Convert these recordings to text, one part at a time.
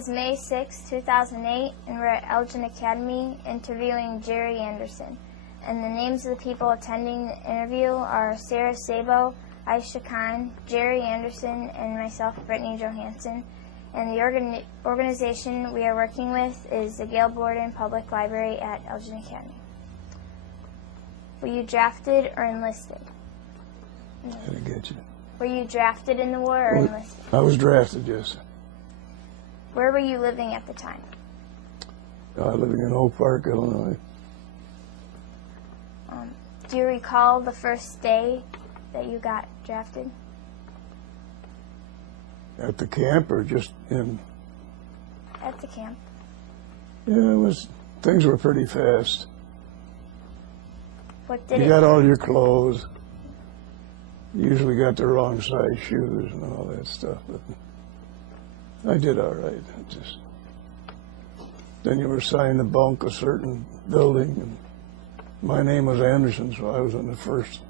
is May 6, 2008, and we're at Elgin Academy interviewing Gerald Andersen. And the names of the people attending the interview are Sarah Sabo, Aisha Khan, Gerald Andersen, and myself, Brittany Johansson. And the organization we are working with is the Gail Borden Public Library at Elgin Academy. Were you drafted or enlisted? I didn't get you. Were you drafted in the war or enlisted? I was drafted, yes. Where were you living at the time? Living in Oak Park, Illinois. Do you recall the first day that you got drafted? At the camp or just in? At the camp. Yeah, things were pretty fast. What did you got all your clothes. You usually got the wrong size shoes and all that stuff, but I did all right. Then you were assigned to bunk a certain building, and my name was Anderson, so I was in the first.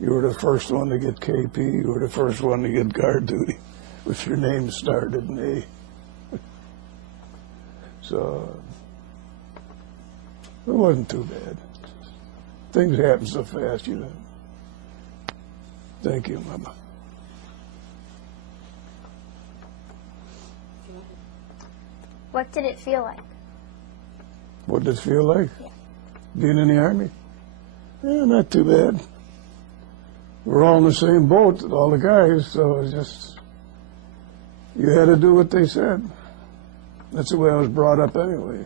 You were the first one to get KP. You were the first one to get guard duty, with your name started in A. So it wasn't too bad. Things happen so fast, you know. Thank you, Mama. What did it feel like? What did it feel like? Yeah. Being in the Army? Yeah, not too bad. We're all in the same boat, all the guys, so it's just, you had to do what they said. That's the way I was brought up anyway.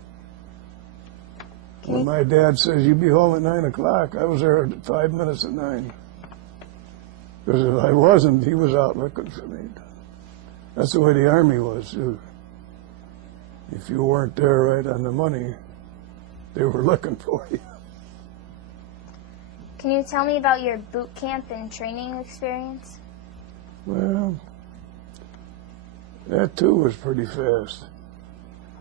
When my dad says, you be home at 9 o'clock, I was there at 5 minutes at 9. Because if I wasn't, he was out looking for me. That's the way the Army was, too. If you weren't there right on the money, they were looking for you. Can you tell me about your boot camp and training experience? Well, that too was pretty fast.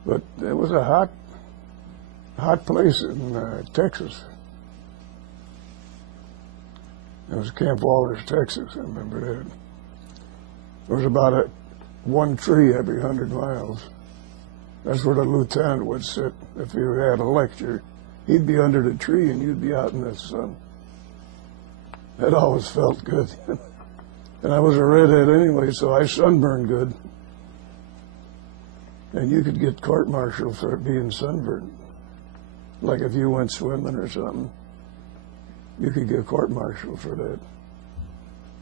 But it was a hot place in Texas. It was Camp Walters, Texas, I remember that. There was about one tree every 100 miles. That's where the lieutenant would sit if you had a lecture. He'd be under the tree and you'd be out in the sun. That always felt good. And I was a redhead anyway, so I sunburned good. And you could get court-martialed for being sunburned. Like if you went swimming or something, you could get court-martialed for that.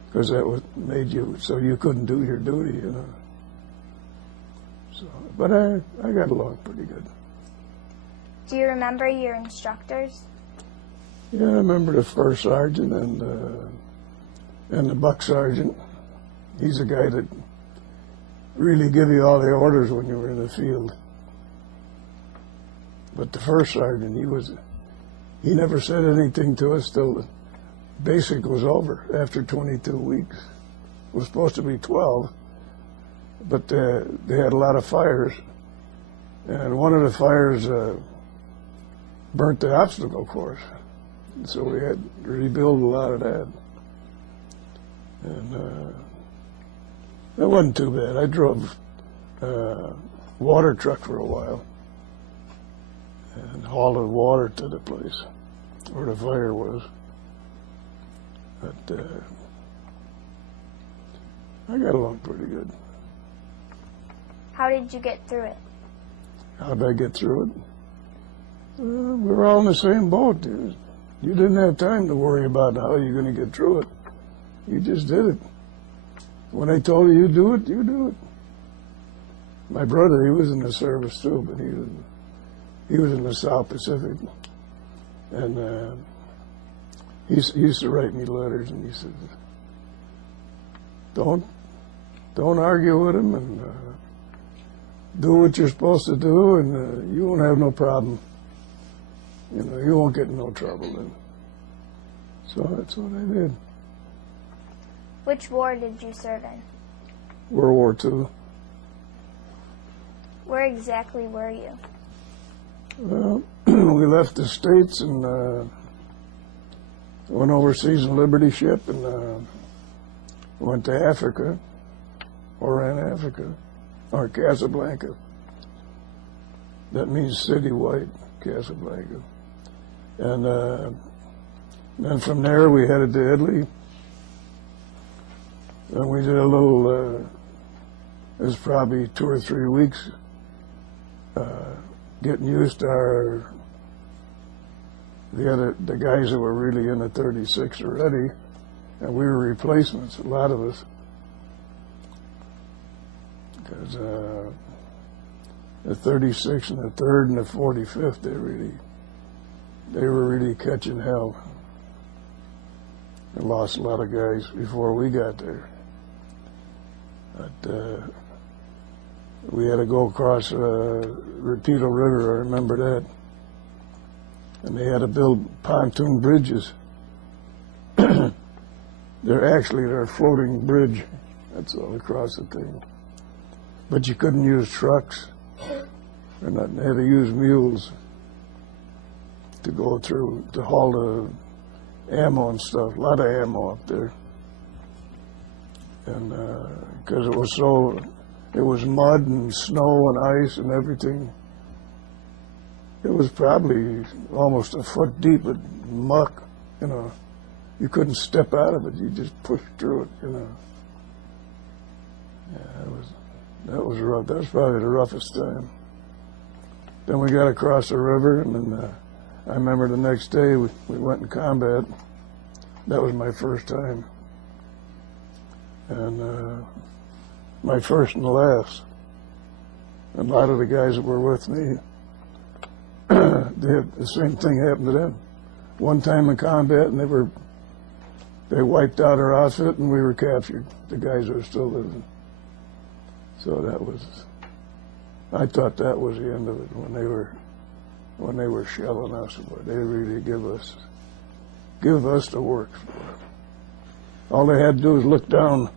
Because that made you so you couldn't do your duty, you know. So, but I got along pretty good. Do you remember your instructors? Yeah, I remember the first sergeant and the buck sergeant. He's the guy that really give you all the orders when you were in the field. But the first sergeant, he never said anything to us till the basic was over after 22 weeks. It was supposed to be 12, but they had a lot of fires. And one of the fires burnt the obstacle course. So we had to rebuild a lot of that. And that wasn't too bad. I drove water truck for a while and hauled the water to the place where the fire was. But I got along pretty good. How did you get through it? How did I get through it? We were all in the same boat. You didn't have time to worry about how you're going to get through it. You just did it. When I told you do it, you do it. My brother, he was in the service too, but he was in the South Pacific. And he used to write me letters, and he said, don't argue with him, and do what you're supposed to do, and you won't have no problem. You know, you won't get in no trouble then. So that's what I did. Which war did you serve in? World War II. Where exactly were you? Well, we left the States and went overseas in Liberty ship and went to Africa, Oran, Africa. or Casablanca. That means city white, Casablanca. And then from there we headed to Italy. And we did a little, it was probably 2 or 3 weeks, getting used to the guys that were really in the 36 already, and we were replacements, a lot of us. Because the 36 and the 3rd and the 45th, they were really catching hell. They lost a lot of guys before we got there. But we had to go across Rapido River, I remember that. And they had to build pontoon bridges. They're a floating bridge. That's all across the thing. But you couldn't use trucks or nothing. They had to use mules to go through, to haul the ammo and stuff. A lot of ammo up there. And because it was mud and snow and ice and everything. It was probably almost a foot deep with muck, you know. You couldn't step out of it. You just pushed through it, you know. Yeah, that was rough. That was probably the roughest time. Then we got across the river, and then I remember the next day we went in combat. That was my first time. And my first and last. And a lot of the guys that were with me, the same thing happened to them. One time in combat, and they wiped out our outfit, and we were captured. The guys were still living. So I thought that was the end of it when they were shelling us. They really give us the work. All they had to do was look down,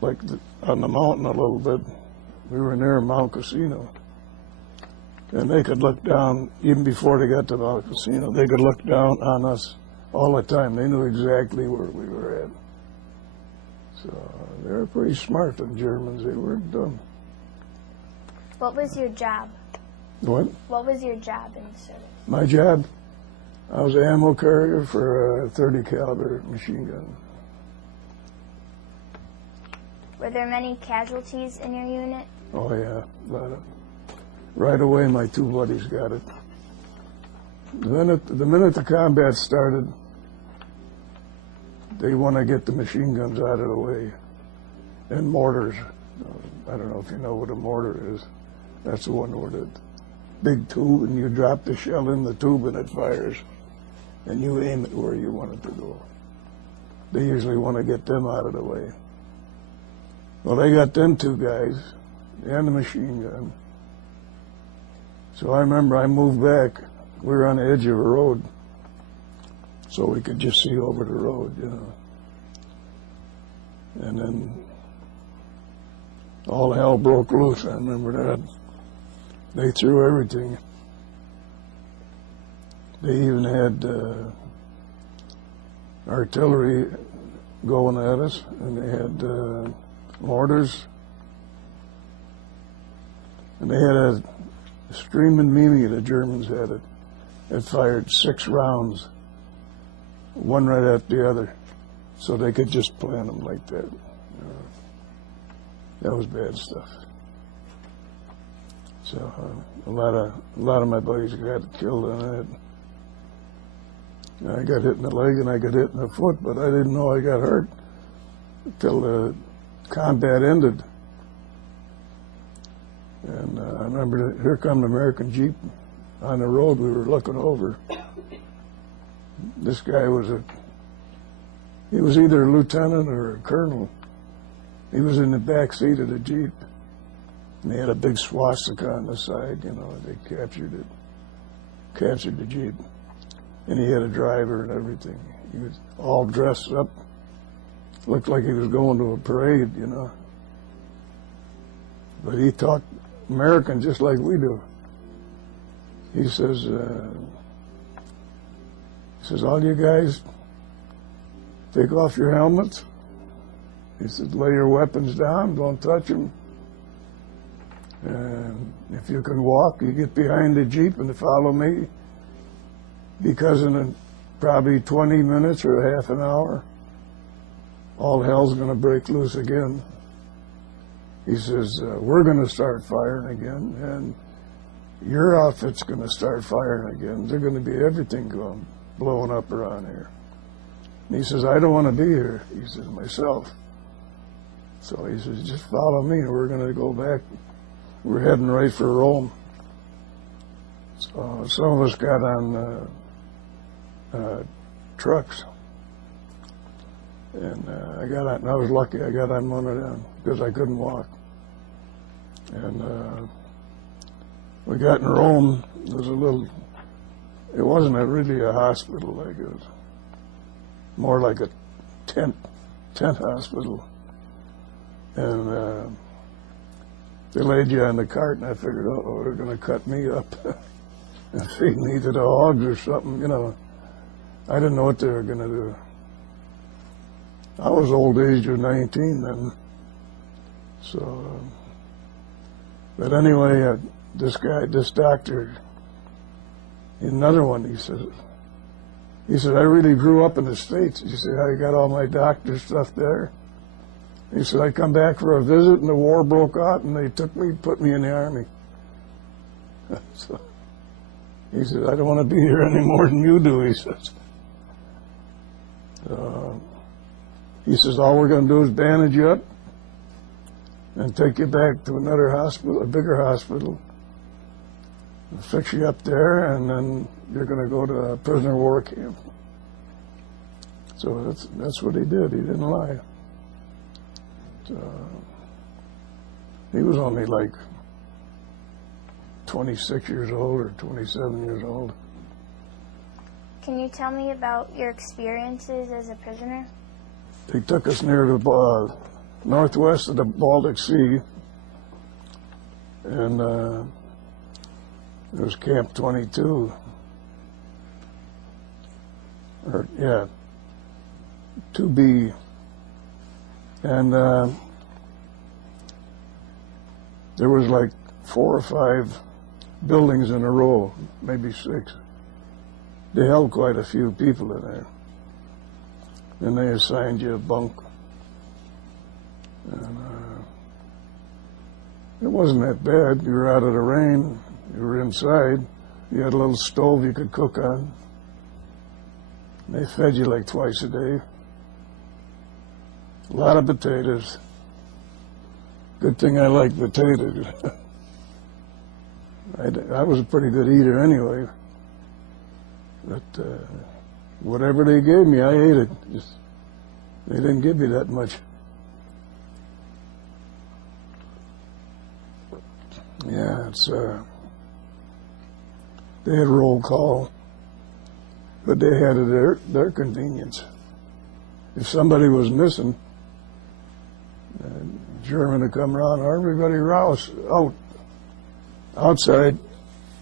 like on the mountain a little bit. We were near Mount Casino. And they could look down, even before they got to Mount Casino, they could look down on us all the time. They knew exactly where we were at. So they were pretty smart, the Germans. They weren't dumb. What was your job? What? What was your job in the service? My job? I was an ammo carrier for a 30 caliber machine gun. Were there many casualties in your unit? Oh yeah, a lot of. Right away, my 2 buddies got it. The minute the combat started, they want to get the machine guns out of the way, and mortars. I don't know if you know what a mortar is. That's the one where the big tube, and you drop the shell in the tube, and it fires, and you aim it where you want it to go. They usually want to get them out of the way. Well, they got them 2 guys and the machine gun. So I remember I moved back. We were on the edge of a road, so we could just see over the road, you know. And then all hell broke loose. I remember that. They threw everything. They even had artillery going at us, and they had mortars, and they had a Streaming Mimi, the Germans had it. It fired 6 rounds, one right after the other, so they could just plant them like that. That was bad stuff. So a lot of my buddies got killed on that. I got hit in the leg and I got hit in the foot, but I didn't know I got hurt until the combat ended. And I remember here come the American Jeep on the road. We were looking over. This guy he was either a lieutenant or a colonel. He was in the back seat of the Jeep. And they had a big swastika on the side, you know. They captured the Jeep. And he had a driver and everything. He was all dressed up. Looked like he was going to a parade, you know. But he talked American just like we do. He says, all you guys take off your helmets. He said, lay your weapons down, don't touch them. And if you can walk, you get behind the Jeep and follow me, because in probably 20 minutes or half an hour, all hell's going to break loose again. He says, we're going to start firing again, and your outfit's going to start firing again. There's going to be everything blowing up around here. And he says, I don't want to be here. He says, myself. So he says, just follow me, and we're going to go back. We're heading right for Rome. So some of us got on trucks. And I got on, and I was lucky I got on one of them because I couldn't walk. And we got in Rome. There was a little, it wasn't really a hospital, like it was more like a tent hospital. And they laid you on the cart, and I figured, oh, they're going to cut me up and feed me to the hogs or something, you know. I didn't know what they were going to do. I was old age of 19 then. So, but anyway, this doctor, another one, he said, I really grew up in the States. He said, I got all my doctor stuff there. He said, I come back for a visit, and the war broke out, and they put me in the Army. So he said, I don't want to be here any more than you do, he says. He says, all we're going to do is bandage you up and take you back to another hospital, a bigger hospital, and fix you up there, and then you're going to go to a prisoner of war camp. So that's what he did. He didn't lie. He was only like 26 years old or 27 years old. Can you tell me about your experiences as a prisoner? They took us near the northwest of the Baltic Sea, and it was Camp 22. Or, yeah, 2B. And there was like 4 or 5 buildings in a row, maybe 6. They held quite a few people in there. And they assigned you a bunk. And it wasn't that bad. You were out of the rain. You were inside. You had a little stove you could cook on. They fed you like twice a day. A lot of potatoes. Good thing I like potatoes. I was a pretty good eater anyway. But whatever they gave me, I ate it. They didn't give me that much. Yeah, they had roll call, but they had it at their convenience. If somebody was missing, German would come around, everybody rouse outside.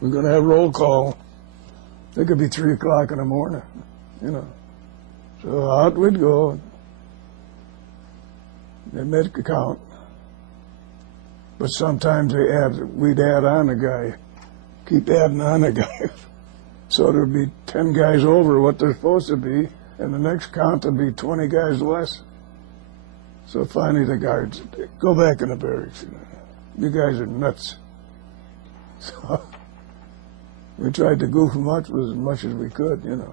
We're going to have roll call. It could be 3 o'clock in the morning, you know. So out we'd go. They made a count. But sometimes we'd add on a guy, keep adding on a guy. So there'd be 10 guys over what they're supposed to be, and the next count would be 20 guys less. So finally the guards said, go back in the barracks. You guys are nuts. So we tried to goof them up as much as we could, you know.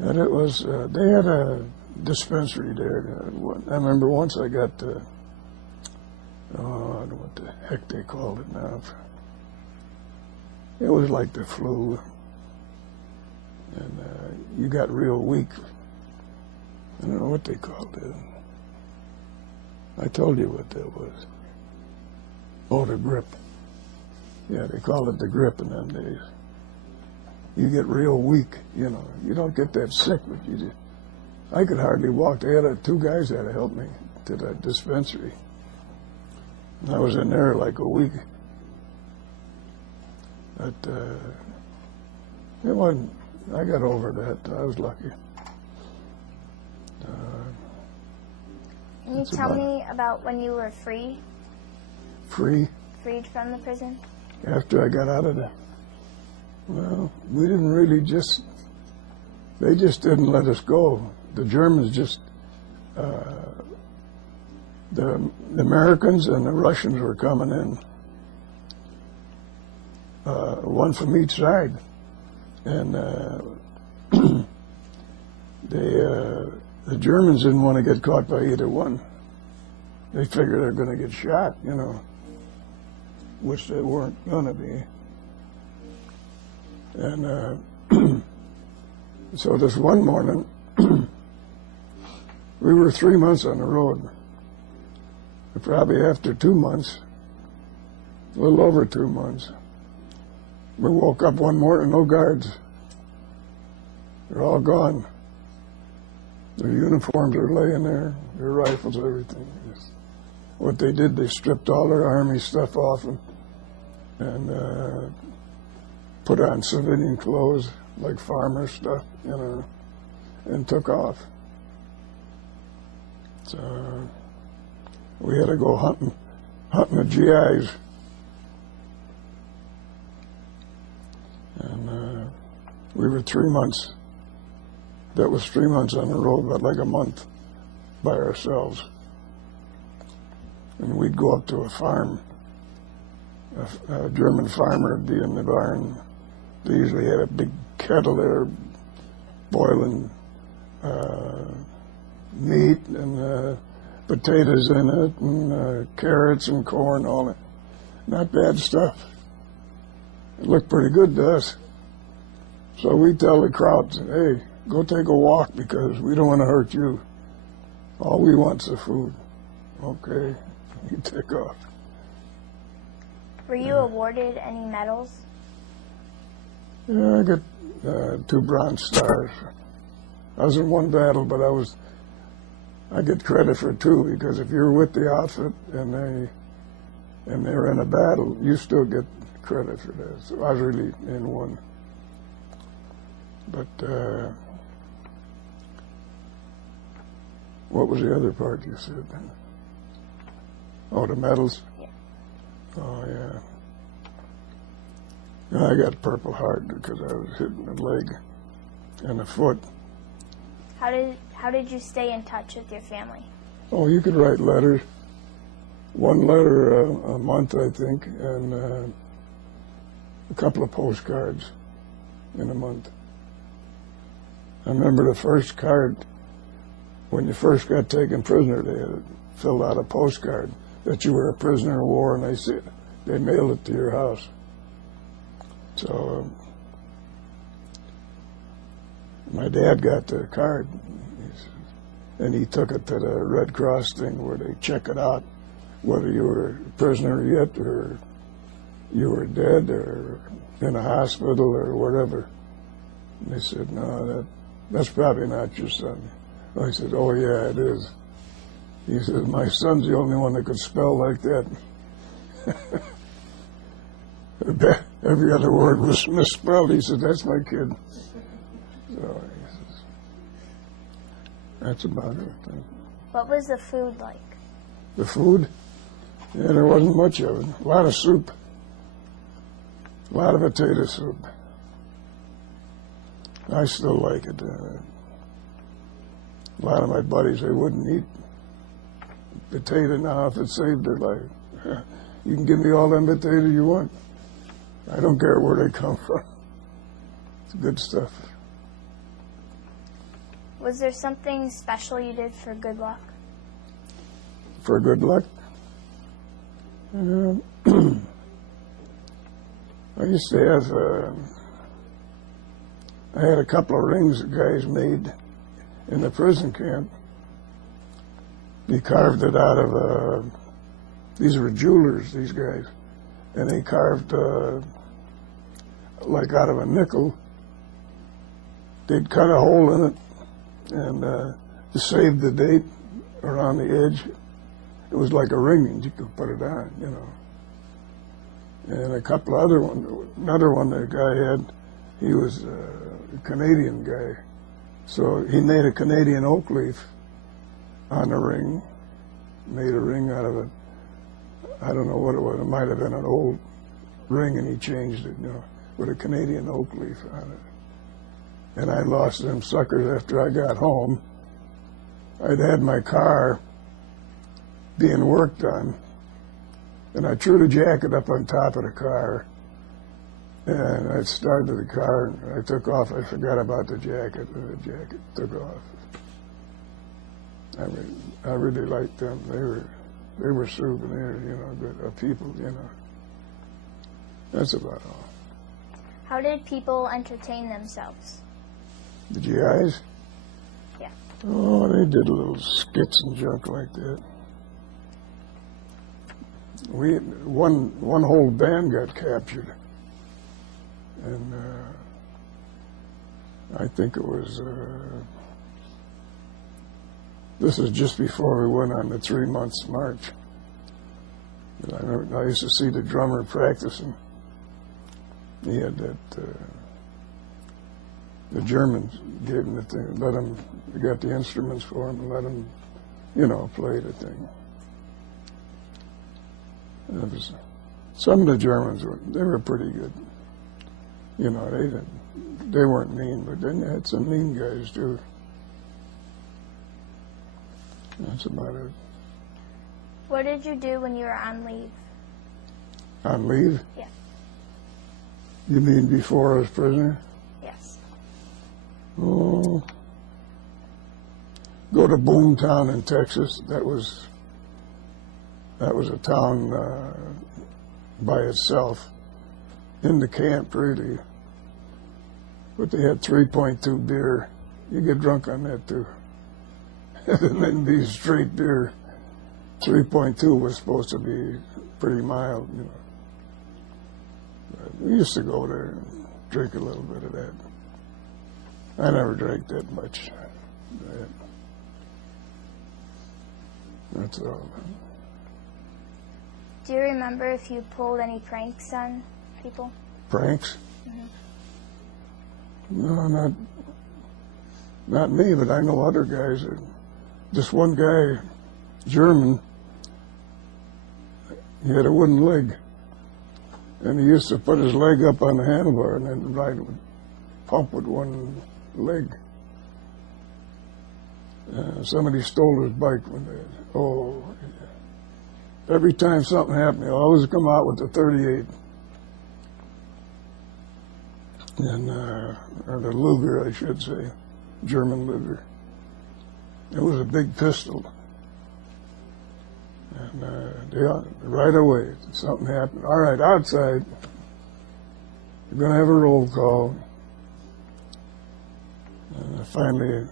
And it was, they had a dispensary there. I remember once I got, I don't know what the heck they called it now. It was like the flu. And you got real weak. I don't know what they called it. I told you what that was. Oh, the grip. Yeah, they called it the grip in them days. You get real weak, you know. You don't get that sick, but you just... I could hardly walk. They had 2 guys that had to help me to that dispensary. And I was in there like a week. But it wasn't... I got over that. I was lucky. Can you tell me about when you were freed Free from the prison? after I got out of there. Well, we didn't really they just didn't let us go. The Germans the Americans and the Russians were coming in, one from each side. And the Germans didn't want to get caught by either one. They figured they're going to get shot, which they weren't going to be. And so this one morning, we were 3 months on the road. Probably after 2 months, a little over 2 months, we woke up one morning, no guards. They're all gone. Their uniforms are laying there, their rifles, everything. What they did, they stripped all their army stuff off them and put on civilian clothes, like farmer stuff, and took off. So we had to go hunting the GIs. And we were 3 months. That was 3 months on the road, but like a month by ourselves. And we'd go up to a farm. A German farmer would be in the barn. They usually had a big kettle there boiling meat and potatoes in it and carrots and corn, all that. Not bad stuff. It looked pretty good to us. So we tell the crowd, hey, go take a walk because we don't want to hurt you. All we want is the food. Okay, you take off. Were you awarded any medals? Yeah, I got 2 Bronze Stars. I was in one battle, but I get credit for 2 because if you're with the outfit and they're in a battle, you still get credit for that. So I was really in one. But what was the other part you said? Oh, the medals? Yeah. Oh, yeah. I got Purple Heart because I was hit in the leg and the foot. How did you stay in touch with your family? Oh, you could write letters. 1 letter a month, I think, and a couple of postcards in a month. I remember the first card, when you first got taken prisoner, they had filled out a postcard that you were a prisoner of war, and they mailed it to your house. So my dad got the card, and he took it to the Red Cross thing where they check it out, whether you were a prisoner yet or you were dead or in a hospital or whatever. And they said, no, that's probably not your son. I said, oh, yeah, it is. He said, my son's the only one that could spell like that. Every other word was misspelled. He said, that's my kid. So he says, that's about it. What was the food like? The food? Yeah, there wasn't much of it. A lot of soup. A lot of potato soup. I still like it. A lot of my buddies, they wouldn't eat potato now if it saved their life. You can give me all them potatoes you want. I don't care where they come from. It's good stuff. Was there something special you did for good luck? For good luck? I used to have, I had a couple of rings the guys made in the prison camp. He carved it out of, these were jewelers, these guys, and they carved, like out of a nickel, they'd cut a hole in it and to save the date around the edge. It was like a ring and you could put it on, And a couple of another one the guy had, he was a Canadian guy. So he made a Canadian oak leaf on the ring, made a ring out of it. I don't know what it was. It might have been an old ring, and he changed it, you know, with a Canadian oak leaf on it. And I lost them suckers after I got home. I'd had my car being worked on, and I threw the jacket up on top of the car, and I started the car, and I took off. I forgot about the jacket, and the jacket took off. I really liked them. They were souvenirs, you know, good of people, you know. That's about all. How did people entertain themselves? The GIs? Yeah. Oh, they did little skits and junk like that. One whole band got captured, and I think it was. This is just before we went on the 3 months march. And I used to see the drummer practicing. He had that. The Germans gave him the thing, let him. They got the instruments for him, and let him, you know, play the thing. Some of the Germans were pretty good. You know, they weren't mean, but then you had some mean guys too. That's about it. What did you do when you were on leave? On leave? Yeah. You mean before I was prisoner? Yes. Oh, go to Boomtown in Texas. That was a town by itself, in the camp, really. But they had 3.2 beer. You get drunk on that, too. And then be straight beer. 3.2 was supposed to be pretty mild, you know. But we used to go there and drink a little bit of that. I never drank that much. That's all. Do you remember if you pulled any pranks on people? Pranks? Mm-hmm. No, not me, but I know other guys. This one guy, German, he had a wooden leg, and he used to put his leg up on the handlebar and then ride with, pump with one leg. Somebody stole his bike one day. Every time something happened, he always come out with the 38. And, or the Luger, I should say, German Luger. It was a big pistol. And right away, something happened. All right, outside, we're going to have a roll call. And finally,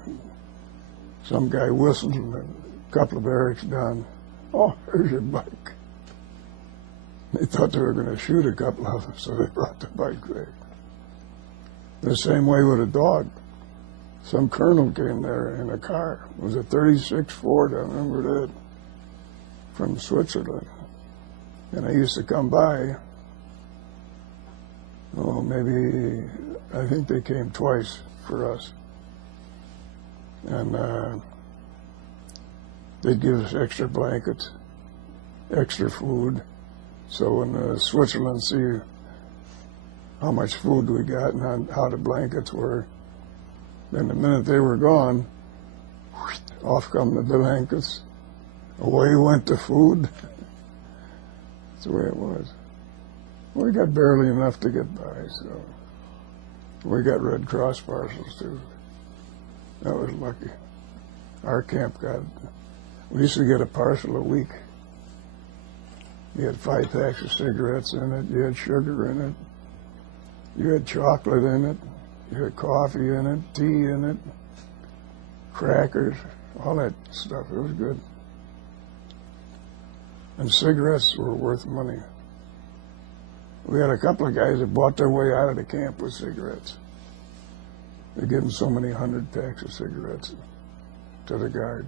some guy whistled, and a couple of barracks down. Oh, here's your bike. They thought they were going to shoot a couple of them, so they brought the bike back. The same way with a dog. Some colonel came there in a car. It was a 36 Ford, I remember that, from Switzerland. And I used to come by. Oh, maybe, I think they came twice for us. And they'd give us extra blankets, extra food. So when Switzerland see how much food we got and how the blankets were, then the minute they were gone, off come the blankets, away went the food. That's the way it was. We got barely enough to get by, so we got Red Cross parcels too. That was lucky. Our camp we used to get a parcel a week. You had 5 packs of cigarettes in it, you had sugar in it, you had chocolate in it, you had coffee in it, tea in it, crackers, all that stuff. It was good. And cigarettes were worth money. We had a couple of guys that bought their way out of the camp with cigarettes. They gave them so many 100 packs of cigarettes to the guard.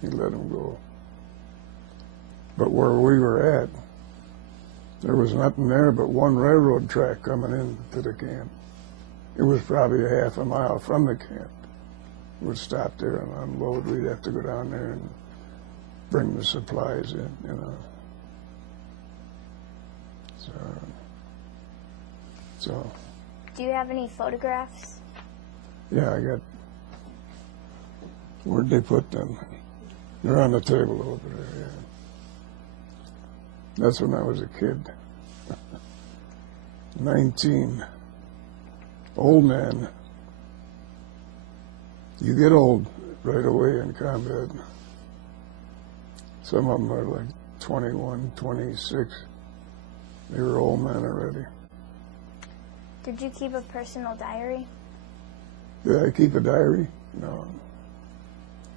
He let them go. But where we were at, there was nothing there but one railroad track coming in to the camp. It was probably a half a mile from the camp. We'd stop there and unload. We'd have to go down there, and bring the supplies in, you know. So. Do you have any photographs? Yeah, I got. Where'd they put them? They're on the table over there. Yeah. That's when I was a kid. 19. Old man. You get old right away in combat. Some of them are like 21, 26. They were old men already. Did you keep a personal diary? Did I keep a diary? No.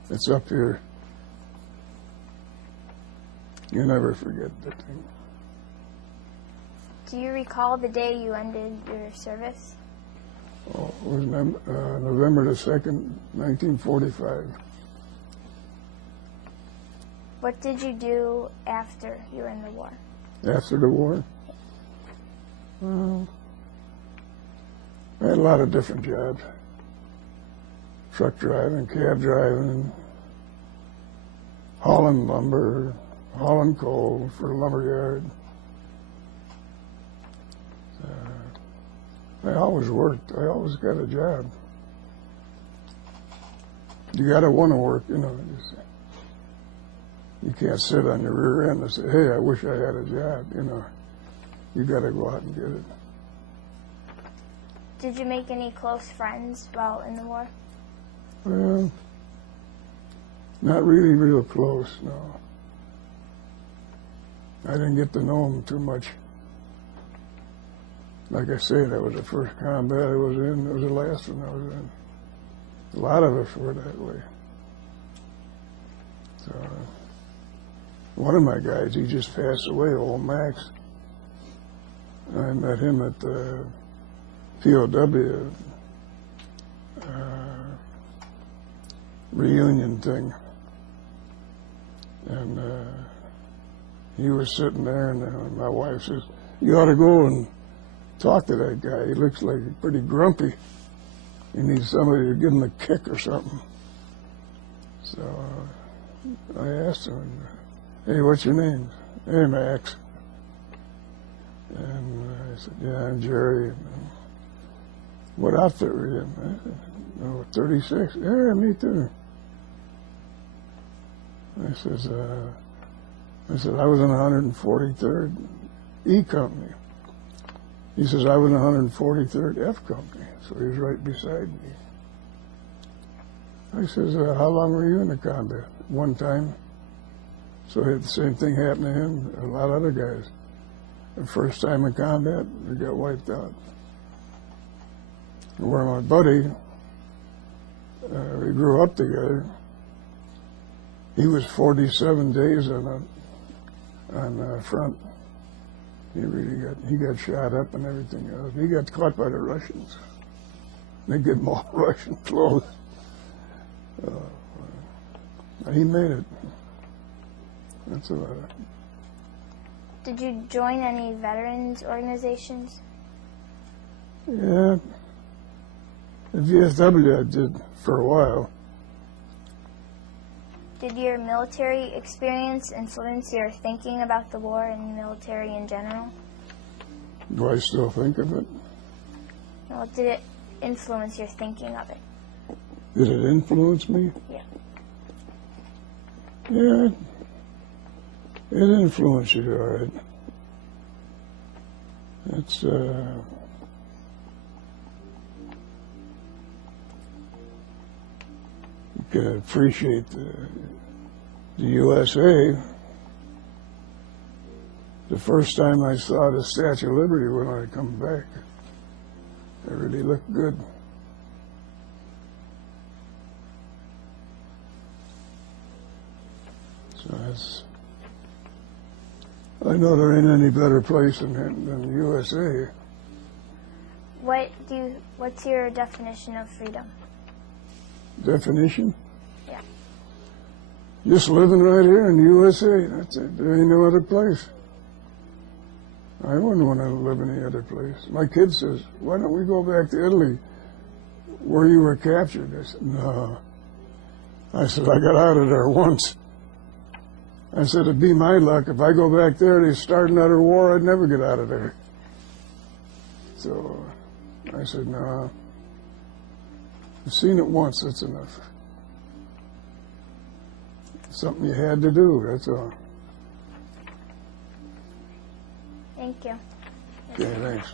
It's up here. You never forget that thing. Do you recall the day you ended your service? Oh, it was November the 2nd, 1945. What did you do after you were in the war? After the war? I had a lot of different jobs. Truck driving, cab driving, hauling lumber, hauling coal for the lumber yard. I always worked. I always got a job. You got to want to work, you know. You can't sit on your rear end and say, hey, I wish I had a job, you know. You got to go out and get it. Did you make any close friends while in the war? Well, not really real close, no. I didn't get to know them too much. Like I say, that was the first combat I was in. It was the last one I was in. A lot of us were that way. So, one of my guys, he just passed away, old Max. I met him at the POW reunion thing. And he was sitting there, and my wife says, you ought to go and talk to that guy. He looks like pretty grumpy. He needs somebody to give him a kick or something. So I asked him, hey, what's your name? Hey, Max. And I said, yeah, I'm Jerry. What outfit were you in? I said, 36. Yeah, me too. I said, I was in 143rd E Company. He says, I was in 143rd F Company. So he was right beside me. I says, how long were you in the combat? One time. So he had the same thing happen to him, a lot of other guys. The first time in combat, they got wiped out. Where my buddy, we grew up together. He was 47 days on the front. He got shot up and everything else. He got caught by the Russians. They gave him all Russian clothes. He made it. That's about it. Did you join any veterans organizations? Yeah. The VFW I did for a while. Did your military experience influence your thinking about the war and military in general? Do I still think of it? Well, did it influence your thinking of it? Did it influence me? Yeah. Yeah, it influenced you, all right. It's, you can appreciate the USA. The first time I saw the Statue of Liberty when I come back, it really looked good. So I know there ain't any better place than the USA. What's your definition of freedom? Definition? Yeah. Just living right here in the USA. That's it. There ain't no other place. I wouldn't want to live in any other place. My kid says, why don't we go back to Italy where you were captured? I said, no. I said, I got out of there once. I said, it'd be my luck. If I go back there, they start another war, I'd never get out of there. So I said, no, I've seen it once, that's enough. Something you had to do, that's all. Thank you. Okay, thanks.